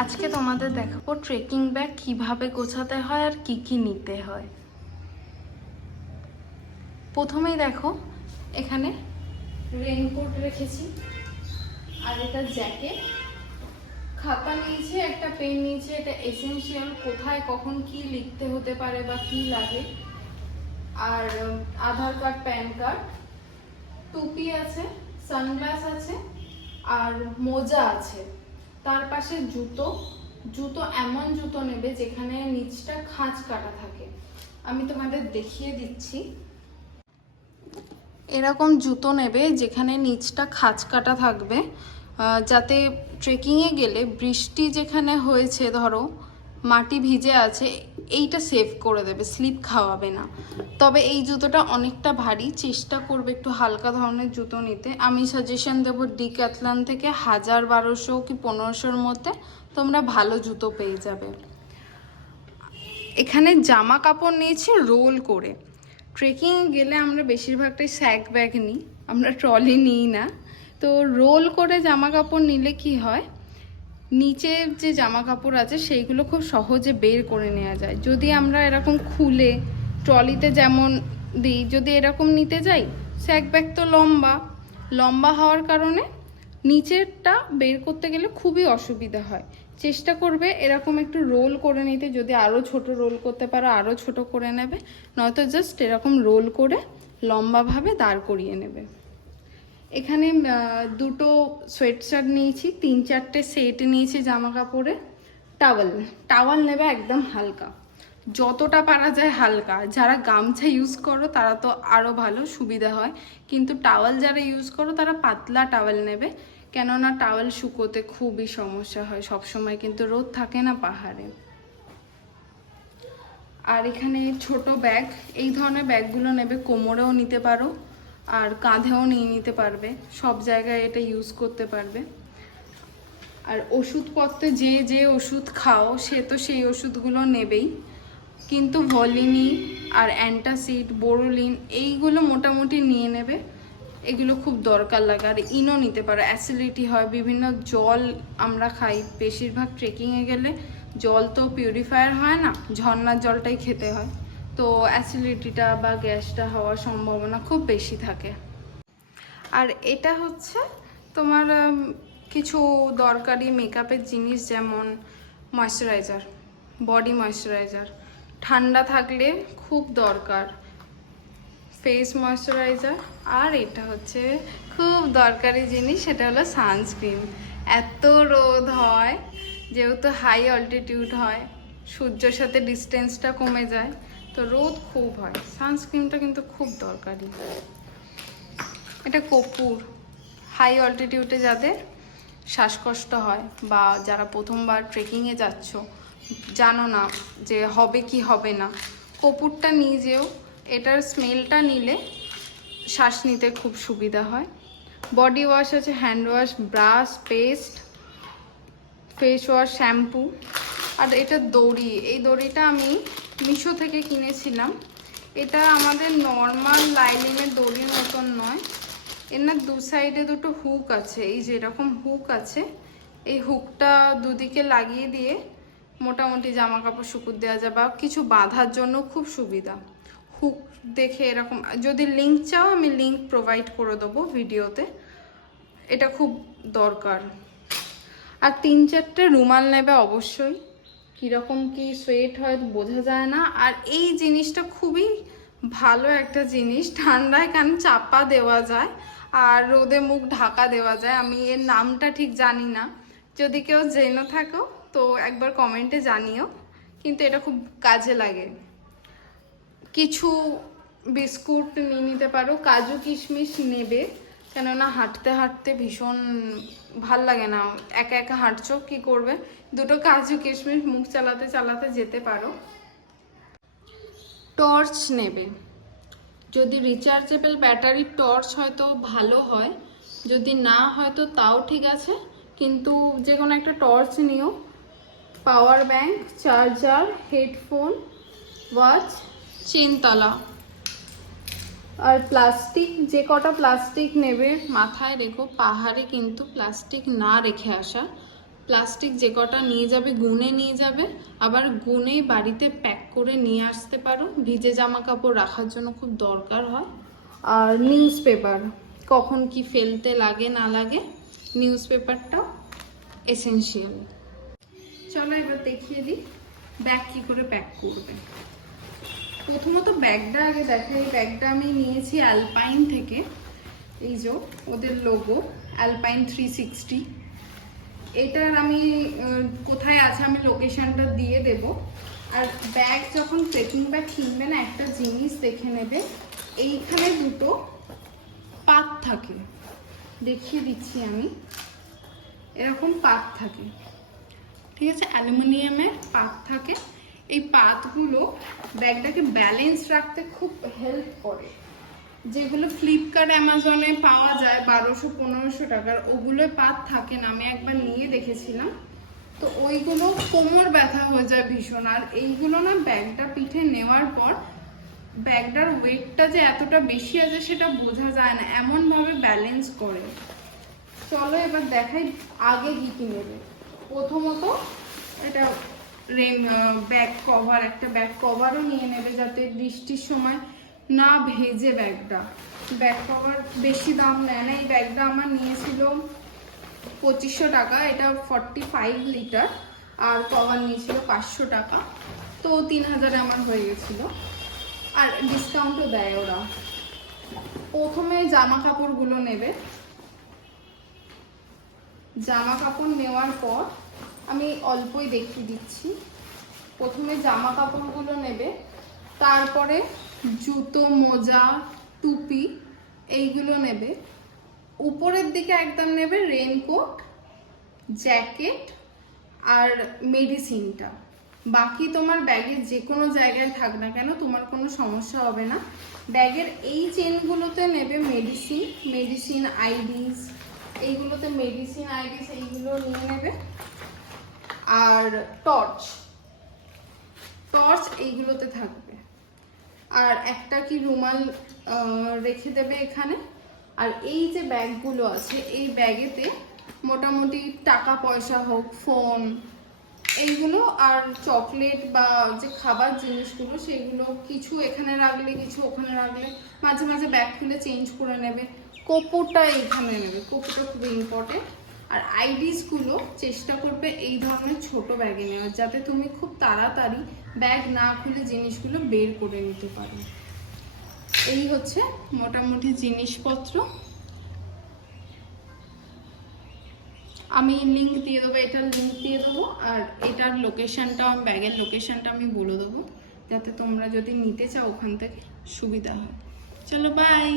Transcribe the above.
আজকে তোমাদের দেখাবো ট্রেকিং ব্যাগ কিভাবে গোছাতে হয় আর কি কি নিতে হয়। প্রথমেই দেখো এখানে রেইনকোট রেখেছি, আর এটা জ্যাকেট, খাতা নিয়েছি, একটা পেন নিয়েছি, এটা এসেনশিয়াল, কোথায় কখন কি লিখতে হতে পারে বা কি লাগে, আর আধার কার্ড, প্যান কার্ড, টুপি আছে, সানগ্লাস আছে, আর মোজা আছে। তার পাশে জুতো। জুতো এমন জুতো নেবে যেখানে নিচটা খাঁজ কাটা থাকে। আমি তোমাদের দেখিয়ে দিচ্ছি। এরকম জুতো নেবে যেখানে নিচটা খাঁজ কাটা থাকবে, যাতে ট্রেকিংয়ে গেলে বৃষ্টি যেখানে হয়েছে, ধরো মাটি ভিজে আছে, এইটা সেভ করে দেবে, স্লিপ খাওয়াবে না। তবে এই জুতোটা অনেকটা ভারী, চেষ্টা করবে একটু হালকা ধরনের জুতো নিতে। আমি সাজেশন দেবো ডিক্যাথলন থেকে 1000-1200 কি 1500-র মধ্যে তোমরা ভালো জুতো পেয়ে যাবে। এখানে জামা কাপড় নিয়েছি রোল করে। ট্রেকিং গেলে আমরা বেশিরভাগটাই স্যাক ব্যাগ নিই, আমরা ট্রলি নিই না। তো রোল করে জামা কাপড় নিলে কি হয়, নিচের যে জামা কাপড় আছে সেইগুলো খুব সহজে বের করে নেওয়া যায়। যদি আমরা এরকম খুলে ট্রলিতে যেমন দিই, যদি এরকম নিতে যাই, স্যাক ব্যাগ তো লম্বা লম্বা হওয়ার কারণে নিচেরটা বের করতে গেলে খুবই অসুবিধা হয়। চেষ্টা করবে এরকম একটু রোল করে নিতে, যদি আরও ছোট রোল করতে পারো আরও ছোট করে নেবে, নয়তো জাস্ট এরকম রোল করে লম্বাভাবে দাঁড় করিয়ে নেবে। এখানে দুটো সোয়েটশার্ট নিয়েছি, 3-4টে সেট নিয়েছি জামা কাপড়ে। টাওয়াল নেবে একদম হালকা, যতটা পারা যায় হালকা। যারা গামছা ইউজ করো তারা তো আরও ভালো সুবিধা হয়, কিন্তু টাওয়াল যারা ইউজ করো তারা পাতলা টাওয়াল নেবে, কেননা টাওয়াল শুকোতে খুবই সমস্যা হয়, সবসময় কিন্তু রোদ থাকে না পাহাড়ে। আর এখানে ছোট ব্যাগ, এই ধরনের ব্যাগগুলো নেবে, কোমরেও নিতে পারো আর কাঁধেও নিয়ে নিতে পারবে, সব জায়গায় এটা ইউজ করতে পারবে। আর ওষুধপত্রে যে যে ওষুধ খাও সে তো সেই ওষুধগুলো নেবেই, কিন্তু ভলিনি আর অ্যান্টাসিড, বোরোলিন এইগুলো মোটামুটি নিয়ে নেবে, এগুলো খুব দরকার লাগে। আর ইনো নিতে পারো, অ্যাসিডিটি হয়, বিভিন্ন জল আমরা খাই বেশিরভাগ ট্রেকিংয়ে গেলে, জল তো পিউরিফায়ার হয় না, ঝর্ণার জলটাই খেতে হয়, তো অ্যাসিডিটিটা বা গ্যাসটা হওয়ার সম্ভাবনা খুব বেশি থাকে। আর এটা হচ্ছে তোমার কিছু দরকারি মেকআপের জিনিস, যেমন ময়শ্চারাইজার, বডি ময়শ্চারাইজার, ঠান্ডা থাকলে খুব দরকার ফেস ময়শ্চারাইজার। আর এটা হচ্ছে খুব দরকারি জিনিস, সেটা হলো সানস্ক্রিন। এত রোদ হয়, যেহেতু হাই অল্টিটিউড হয়, সূর্যের সাথে ডিস্টেন্সটা কমে যায়, তো রোদ খুব হয়, সানস্ক্রিনটা কিন্তু খুব দরকারি। এটা কর্পূর, হাই অল্টিটিউডে যাদের শ্বাসকষ্ট হয় বা যারা প্রথমবার ট্রেকিংয়ে যাচ্ছ, জানো না যে হবে কি হবে না, কর্পূরটা নিয়ে যেও, এটার স্মেলটা নিলে শ্বাস নিতে খুব সুবিধা হয়। বডি ওয়াশ আছে, hand wash, brush, paste, face wash, shampoo. আর এটা দড়ি, এই দড়িটা আমি মিশো থেকে কিনেছিলাম। এটা আমাদের নর্মাল লাইলিনের দড়ির মতন নয়, এর না দু সাইডে দুটো হুক আছে, এই যে এরকম হুক আছে, এই হুকটা দুদিকে লাগিয়ে দিয়ে মোটামুটি জামা কাপড় শুকুর দেওয়া যায়, বা কিছু বাঁধার জন্য খুব সুবিধা। হুক দেখে এরকম, যদি লিঙ্ক চাও আমি লিঙ্ক প্রোভাইড করে দেবো ভিডিওতে, এটা খুব দরকার। আর 3-4টে রুমাল নেবে অবশ্যই, কীরকম কি সোয়েট হয় বোঝা যায় না। আর এই জিনিসটা খুবই ভালো একটা জিনিস, ঠান্ডায় কান চাপা দেওয়া যায় আর রোদে মুখ ঢাকা দেওয়া যায়। আমি এর নামটা ঠিক জানি না, যদি কেউ জেনে থাকো তো একবার কমেন্টে জানিও, কিন্তু এটা খুব কাজে লাগে। কিছু বিস্কুট নিয়ে নিতে পারো, কাজু কিশমিশ নেবে, কেননা হাঁটতে হাঁটতে ভীষণ ভাল লাগে না, একা একা হাঁটছো কি করবে, দুটো কাজু কিশমিশ মুখ চালাতে চালাতে যেতে পারো। টর্চ নেবে, যদি রিচার্জেবল ব্যাটারির টর্চ হয়তো ভালো হয়, যদি না হয় তো তাও ঠিক আছে, কিন্তু যে কোনো একটা টর্চ নিও। Power bank, charger, headphone, watch, চেনতলা। আর প্লাস্টিক, যে কটা প্লাস্টিক নেবে মাথায় রেখো, পাহাড়ে কিন্তু প্লাস্টিক না রেখে আসা, প্লাস্টিক যে কটা নিয়ে যাবে গুনে নিয়ে যাবে, আবার গুনেই বাড়িতে প্যাক করে নিয়ে আসতে পারো। ভিজে জামা কাপড় রাখার জন্য খুব দরকার হয়। আর নিউজ পেপার, কখন কি ফেলতে লাগে না লাগে, নিউজ পেপারটা এসেনশিয়াল। চলো এবার দেখিয়ে দিই ব্যাগ কি করে প্যাক করবে। প্রথমত ব্যাগটা আগে দেখা, এই ব্যাগটা আমি নিয়েছি অ্যালপাইন থেকে। এই যে ওদের লোগো অ্যালপাইন 360। এটার আমি কোথায় আছে আমি লোকেশনটা দিয়ে দেব। আর ব্যাগ যখন ট্রেকিং ব্যাগ কিনবে না, একটা জিনিস দেখে নেবে, এইখানে দুটো পাত থাকে, দেখিয়ে দিচ্ছি আমি। এরকম পাত থাকে, ঠিক আছে, অ্যালুমিনিয়ামের পাত থাকে। এই পাতগুলো ব্যাগটাকে ব্যালেন্স রাখতে খুব হেল্প করে। যেগুলো ফ্লিপকার্ট অ্যামাজনে পাওয়া যায় 1200-1500 টাকার, ওগুলো পাত থাকে না। আমি একবার নিয়ে দেখেছিলাম, তো ওইগুলো কোমর ব্যথা হয়ে যায় ভীষণ। আর এইগুলো না ব্যাগটা পিঠে নেওয়ার পর ব্যাগটার ওয়েটটা যে এতটা বেশি আছে সেটা বোঝা যায় না, এমনভাবে ব্যালেন্স করে। চলো এবার দেখাই আগে কি কি নেবে। প্রথমত এটা ব্যাগ কভার, একটা ব্যাগ কভারও নিয়ে নেবে যাতে বৃষ্টির সময় না ভেজে ব্যাগটা। ব্যাগ কভার বেশি দাম নেয় না, এই ব্যাগটা আমার নিয়েছিল 2500 টাকা। এটা 45 লিটার, আর কভার নিয়েছিল 500 টাকা, তো 3000 আমার হয়ে গেছিলো। আর ডিসকাউন্টও দেয় ওরা। প্রথমে জামা কাপড়গুলো নেবে। জামা কাপড় নেওয়ার পর আমি অল্পই দেখিয়ে দিচ্ছি। প্রথমে জামা কাপড়গুলো নেবে, তারপরে জুতো, মোজা, টুপি এইগুলো নেবে। উপরের দিকে একদম নেবে রেনকোট, জ্যাকেট আর মেডিসিনটা। বাকি তোমার ব্যাগের যে কোনো জায়গায় থাক না কেন তোমার কোনো সমস্যা হবে না। ব্যাগের এই চেনগুলোতে নেবে মেডিসিন আইডিস, এইগুলোতে মেডিসিন আইডিস এইগুলো নিয়ে নেবে। আর টর্চ এইগুলোতে থাকবে। আর একটা কি রুমাল রেখে দেবে এখানে। আর এই যে ব্যাগগুলো আছে, এই ব্যাগেতে মোটামুটি টাকা পয়সা হোক, ফোন, এইগুলো আর চকলেট বা যে খাবার জিনিসগুলো সেগুলো কিছু এখানে রাখলে কিছু ওখানে রাখলে, মাঝে মাঝে ব্যাগ খুলে চেঞ্জ করে নেবে। কপুরটা এইখানে নেবে, কপুরটা খুব ইম্পর্টেন্ট। আর আইডিসগুলো চেষ্টা করবে এই ধরনের ছোট ব্যাগে নেওয়ার, যাতে তুমি খুব তাড়াতাড়ি ব্যাগ না খুলে জিনিসগুলো বের করে নিতে পারো। এই হচ্ছে মোটামুটি জিনিসপত্র। আমি লিঙ্ক দিয়ে দেবো, এটার লিঙ্ক দিয়ে দেবো, আর এটার লোকেশনটা, ব্যাগের লোকেশনটা আমি বলে দেবো, যাতে তোমরা যদি নিতে চাও ওখান থেকে সুবিধা হয়। চলো বাই।